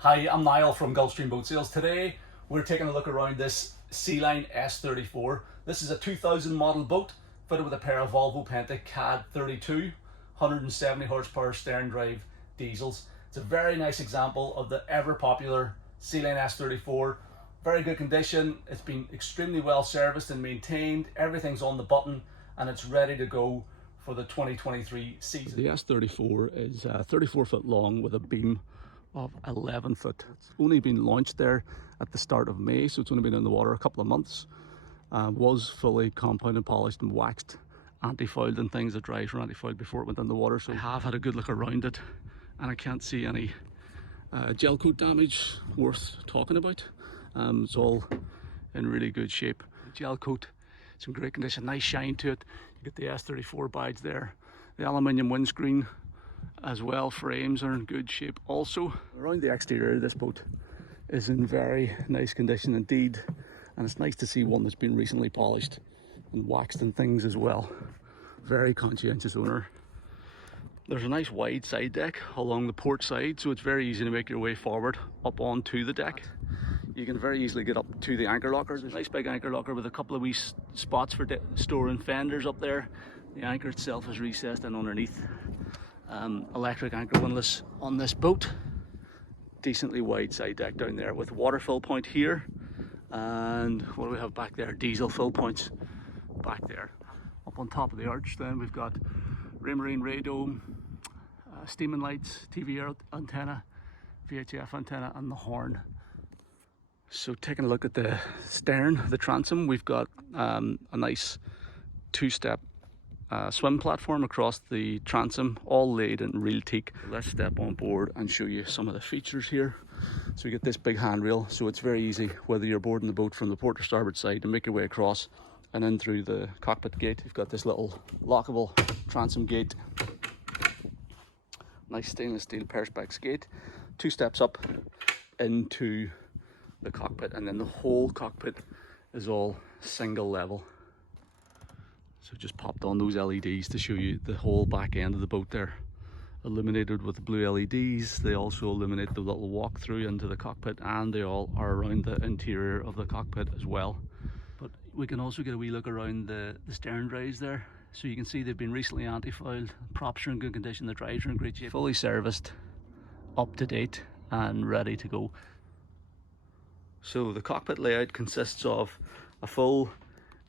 Hi, I'm Niall from Gulfstream Boat Sales. Today we're taking a look around this Sealine S34. This is a 2000 model boat fitted with a pair of Volvo Penta KAD32 170 horsepower Sterndrive diesels. It's a very nice example of the ever popular Sealine S34. Very good condition. It's been extremely well serviced and maintained. Everything's on the button and it's ready to go for the 2023 season. The S34 is 34 foot long with a beam of 11 foot. It's only been launched there at the start of May, so it's only been in the water a couple of months. Was fully compounded, polished and waxed, anti-foiled and things. It dries were anti-foiled before it went in the water, so I have had a good look around it and I can't see any gel coat damage worth talking about. It's all in really good shape. The gel coat, it's in great condition, nice shine to it. You get the S34 badge there, the aluminium windscreen as well, frames are in good shape also. Around the exterior of this boat is in very nice condition indeed, and it's nice to see one that's been recently polished and waxed and things as well. Very conscientious owner. There's a nice wide side deck along the port side, so it's very easy to make your way forward up onto the deck. You can very easily get up to the anchor locker. There's a nice big anchor locker with a couple of wee spots for storing fenders up there. The anchor itself is recessed in underneath. Electric anchor windlass on this boat. Decently wide side deck down there with water fill point here, and what do we have back there? Diesel fill points back there. Up on top of the arch then we've got Raymarine ray dome, steaming lights, TV antenna, VHF antenna and the horn. So taking a look at the stern, the transom, we've got a nice two-step swim platform across the transom, all laid in real teak. Let's step on board and show you some of the features here. So we get this big handrail, so it's very easy whether you're boarding the boat from the port or starboard side to make your way across and in through the cockpit gate. You've got this little lockable transom gate, nice stainless steel perspex gate, two steps up into the cockpit, and then the whole cockpit is all single level. So just popped on those LEDs to show you the whole back end of the boat there, illuminated with the blue LEDs. They also illuminate the little walk through into the cockpit, and they all are around the interior of the cockpit as well. But we can also get a wee look around the Sterndrives there. So you can see they've been recently anti-foiled, props are in good condition, the drives are in great shape, fully serviced, up to date and ready to go. So the cockpit layout consists of a full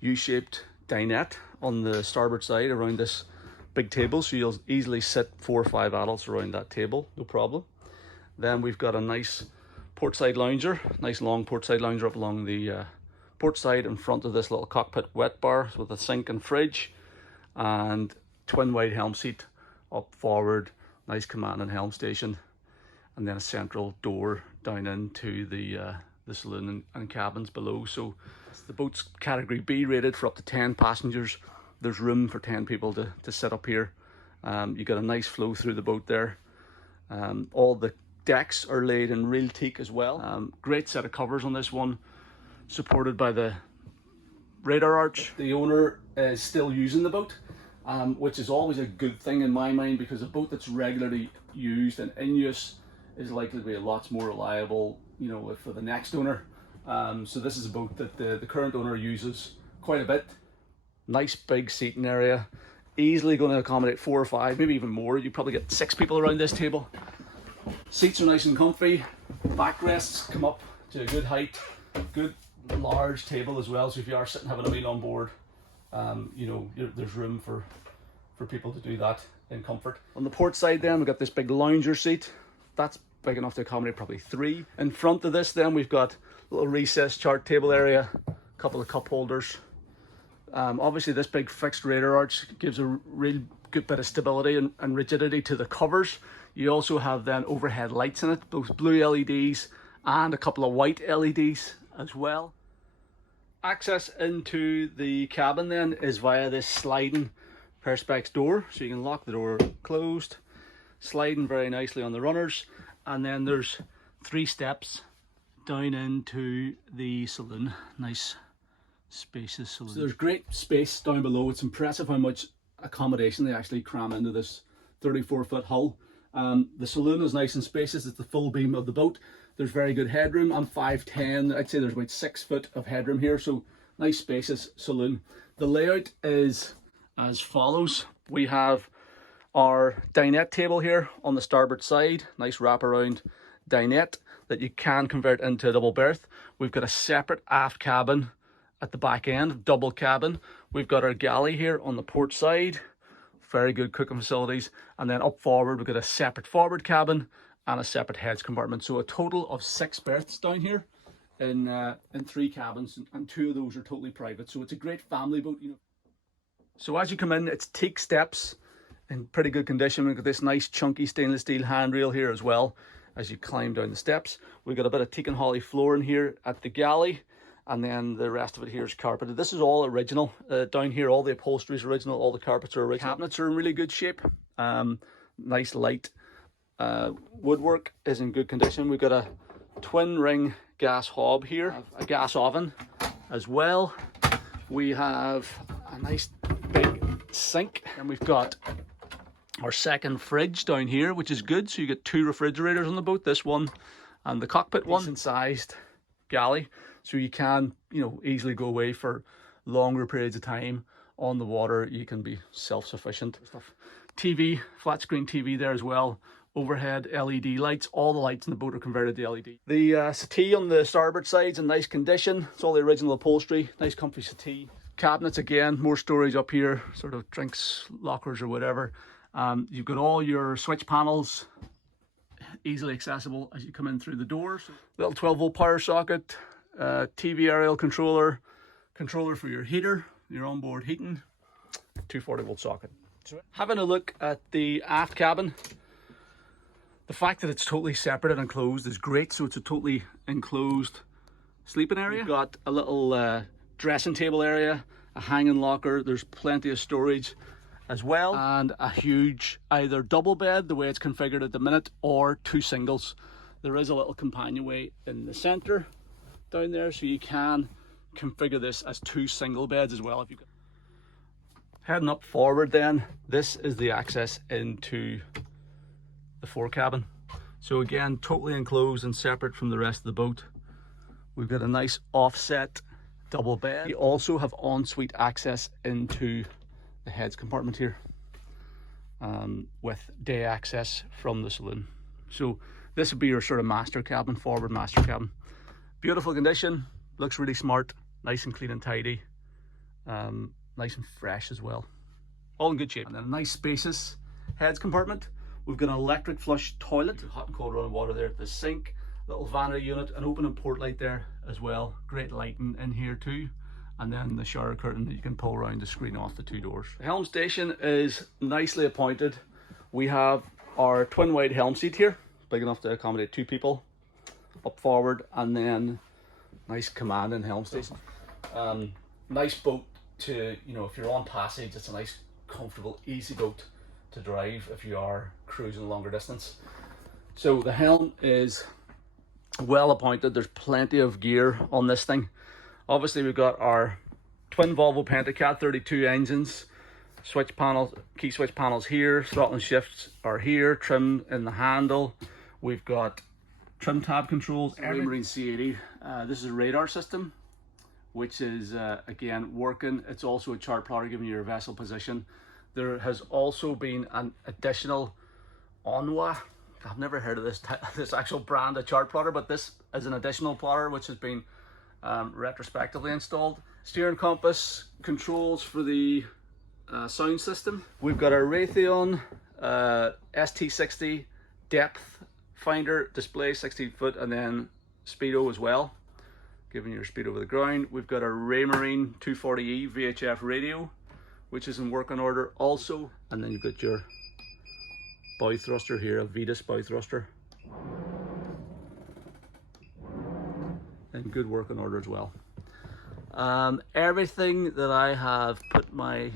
U-shaped dinette on the starboard side around this big table, so you'll easily sit 4 or 5 adults around that table, no problem. Then we've got a nice portside lounger, nice long portside lounger up along the port side in front of this little cockpit wet bar with a sink and fridge, and twin wide helm seat up forward, nice command and helm station, and then a central door down into the saloon and cabins below. So the boat's category B rated for up to 10 passengers. There's room for 10 people to sit up here. You got a nice flow through the boat there. All the decks are laid in real teak as well. Great set of covers on this one, supported by the radar arch. The owner is still using the boat, which is always a good thing in my mind, because a boat that's regularly used and in use is likely to be a lot more reliable, you know, for the next owner. So this is a boat that the current owner uses quite a bit. Nice big seating area, easily going to accommodate 4 or 5, maybe even more. You probably get 6 people around this table. Seats are nice and comfy. Backrests come up to a good height. Good large table as well, so if you are sitting having a meal on board, you know, there's room for people to do that in comfort. On the port side then we've got this big lounger seat. That's big enough to accommodate probably 3. In front of this then we've got a little recessed chart table area, a couple of cup holders. Obviously this big fixed radar arch gives a real good bit of stability and rigidity to the covers. You also have then overhead lights in it, both blue LEDs and a couple of white LEDs as well. Access into the cabin then is via this sliding perspex door, so you can lock the door closed, sliding very nicely on the runners, and then there's 3 steps down into the saloon. Nice spacious saloon. So there's great space down below. It's impressive how much accommodation they actually cram into this 34-foot hull. The saloon is nice and spacious. It's the full beam of the boat. There's very good headroom. I'm 5'10". I'd say there's about 6 foot of headroom here, so nice spacious saloon. The layout is as follows. We have our dinette table here on the starboard side, nice wraparound dinette that you can convert into a double berth. We've got a separate aft cabin at the back end, double cabin. We've got our galley here on the port side, very good cooking facilities, and then up forward we've got a separate forward cabin and a separate heads compartment. So a total of 6 berths down here in 3 cabins, and 2 of those are totally private. So it's a great family boat, you know. So as you come in, it's teak steps in pretty good condition. We've got this nice chunky stainless steel handrail here as well as you climb down the steps. We've got a bit of teak and holly flooring here at the galley, and then the rest of it here is carpeted. This is all original down here. All the upholstery is original, all the carpets are original. Cabinets are in really good shape. Nice light. Woodwork is in good condition. We've got a twin ring gas hob here, a gas oven as well. We have a nice big sink, and we've got our second fridge down here, which is good. So you get 2 refrigerators on the boat, this one and the cockpit one. Decent sized galley, so you can, you know, easily go away for longer periods of time on the water. You can be self-sufficient. TV, flat screen TV there as well. Overhead LED lights. All the lights in the boat are converted to LED. The settee on the starboard side's in nice condition. It's all the original upholstery. Nice comfy settee. Cabinets again, more storage up here, sort of drinks lockers or whatever. You've got all your switch panels easily accessible as you come in through the doors. Little 12-volt power socket, TV aerial controller for your heater, your onboard heating, 240-volt socket. Having a look at the aft cabin, the fact that it's totally separate and enclosed is great. So it's a totally enclosed sleeping area. You've got a little dressing table area, a hanging locker. There's plenty of storage as well, and a huge either double bed the way it's configured at the minute, or 2 singles. There is a little companionway in the center down there, so you can configure this as 2 single beds as well if you could. Heading up forward then, this is the access into the fore cabin. So again, totally enclosed and separate from the rest of the boat. We've got a nice offset double bed. You also have ensuite access into the heads compartment here, with day access from the saloon. So this would be your sort of master cabin, forward master cabin. Beautiful condition, looks really smart, nice and clean and tidy, nice and fresh as well. All in good shape. And then a nice spacious heads compartment. We've got an electric flush toilet, hot and cold running water there at the sink, little vanity unit, an open and port light there as well. Great lighting in here too. And then the shower curtain that you can pull around to screen off the 2 doors. The helm station is nicely appointed. We have our twin wide helm seat here, big enough to accommodate 2 people up forward, and then nice command and helm station. Nice boat to, you know, if you're on passage, it's a nice, comfortable, easy boat to drive if you are cruising a longer distance. So the helm is well appointed. There's plenty of gear on this thing. Obviously we've got our twin Volvo Penta KAD32 engines, switch panels, key switch panels here, throttle and shifts are here, trim in the handle. We've got trim tab controls, Marine C80. This is a radar system, which is again working. It's also a chart plotter giving you your vessel position. There has also been an additional Onwa. I've never heard of this actual brand of chart plotter, but this is an additional plotter which has been retrospectively installed. Steering compass, controls for the sound system. We've got our Raytheon ST60 depth finder display, 16 foot, and then speedo as well, giving you your speed over the ground. We've got our Raymarine 240E VHF radio, which is in working order also, and then you've got your bow thruster here, a Vetus bow thruster, in good working order as well. Everything that I have put my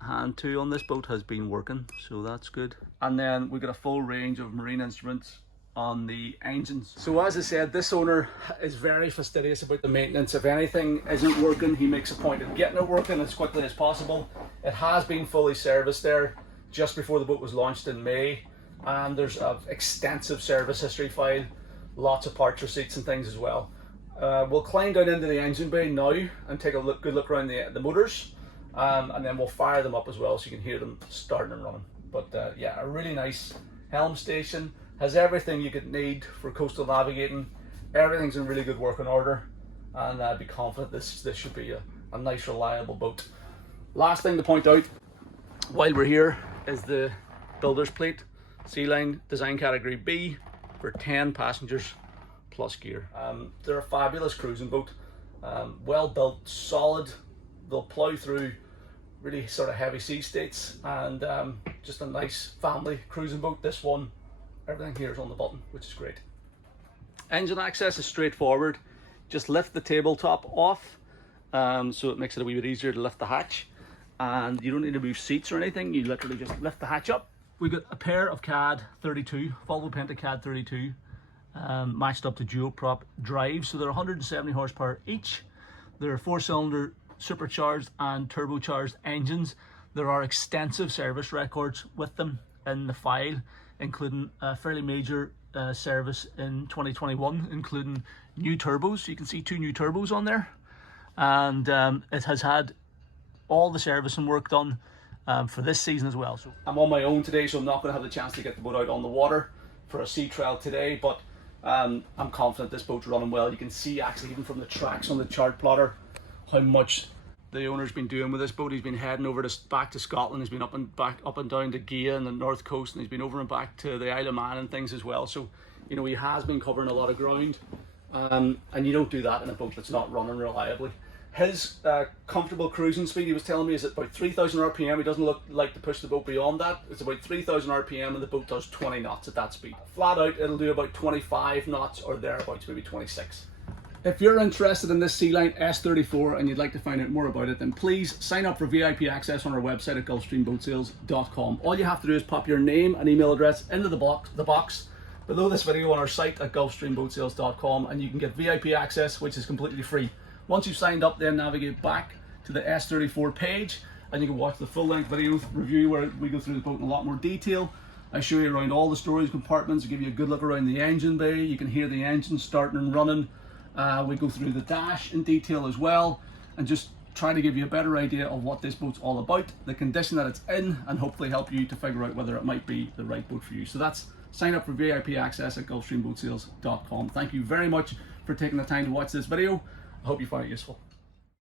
hand to on this boat has been working, so that's good. And then we've got a full range of marine instruments on the engines. So as I said, this owner is very fastidious about the maintenance. If anything isn't working, he makes a point of getting it working as quickly as possible. It has been fully serviced there just before the boat was launched in May. and there's an extensive service history file, lots of parts receipts and things as well. We'll climb down into the engine bay now and take a good look around the motors, and then we'll fire them up as well so you can hear them starting and running. But yeah, a really nice Helm station, has everything you could need for coastal navigating. Everything's in really good working order, and I'd be confident this should be a nice reliable boat. Last thing to point out while we're here is the builder's plate, Sealine Design Category B for 10 passengers plus gear. They're a fabulous cruising boat, well built, solid. They'll plow through really sort of heavy sea states, and just a nice family cruising boat. This one, everything here is on the button, which is great. Engine access is straightforward. Just lift the tabletop off, so it makes it a wee bit easier to lift the hatch, and you don't need to move seats or anything. You literally just lift the hatch up. We got a pair of KAD32, Volvo Penta KAD32, matched up to dual prop drives, so they're 170 horsepower each. They're 4-cylinder supercharged and turbocharged engines. There are extensive service records with them in the file, including a fairly major service in 2021, including new turbos. So you can see 2 new turbos on there, and it has had all the servicing work done for this season as well. So I'm on my own today, so I'm not going to have the chance to get the boat out on the water for a sea trial today, but I'm confident this boat's running well. You can see actually even from the tracks on the chart plotter how much the owner's been doing with this boat. He's been heading over back to Scotland. He's been up and down to Gia and the north coast, and he's been over and back to the Isle of Man and things as well. So, you know, he has been covering a lot of ground, and you don't do that in a boat that's not running reliably. His comfortable cruising speed, he was telling me, is at about 3,000 RPM. He doesn't look like to push the boat beyond that. It's about 3,000 RPM, and the boat does 20 knots at that speed. Flat out, it'll do about 25 knots or thereabouts, maybe 26. If you're interested in this Sealine S34 and you'd like to find out more about it, then please sign up for VIP access on our website at gulfstreamboatsales.com. All you have to do is pop your name and email address into the box below this video on our site at gulfstreamboatsales.com, and you can get VIP access, which is completely free. Once you've signed up, then navigate back to the S34 page, and you can watch the full-length video review where we go through the boat in a lot more detail. I show you around all the storage compartments, I give you a good look around the engine bay. You can hear the engine starting and running. We go through the dash in detail as well, and just try to give you a better idea of what this boat's all about, the condition that it's in, and hopefully help you to figure out whether it might be the right boat for you. So that's sign up for VIP access at gulfstreamboatsales.com. Thank you very much for taking the time to watch this video. I hope you find it useful.